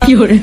有人。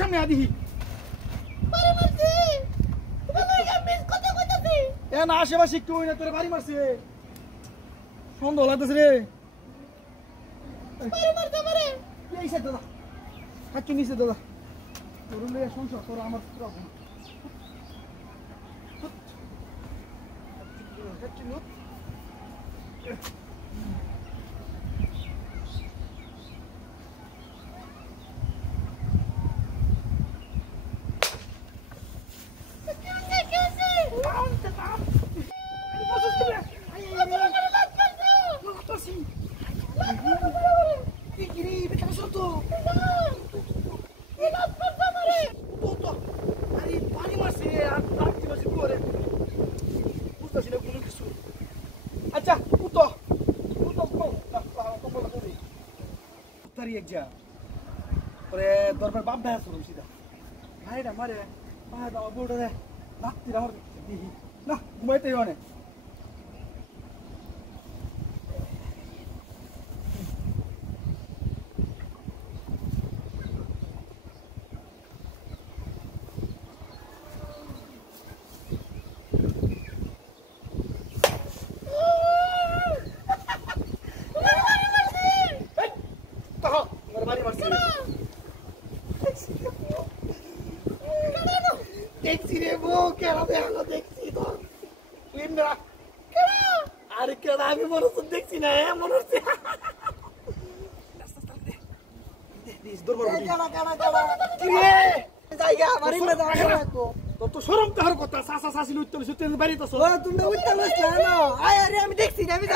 সামনে আদি না আশেপাশে একটু না তোরে বাড়ি মারছে সন্দেহ লাগতেছে রে দাদা হাঁচু নিছে দাদা তোর সংসার তোর আমার দরবার বাপ ভাই আসলো সিধা ভাইটা মারে ভাই দাও বোর্ডে রাত্রি আমার দেখি না ঘুমাইতেই অনেক সরম কাহার কথা সাসা সাসি উঠতে বাড়িতে তুমি উঠতে আমি দেখছি আমি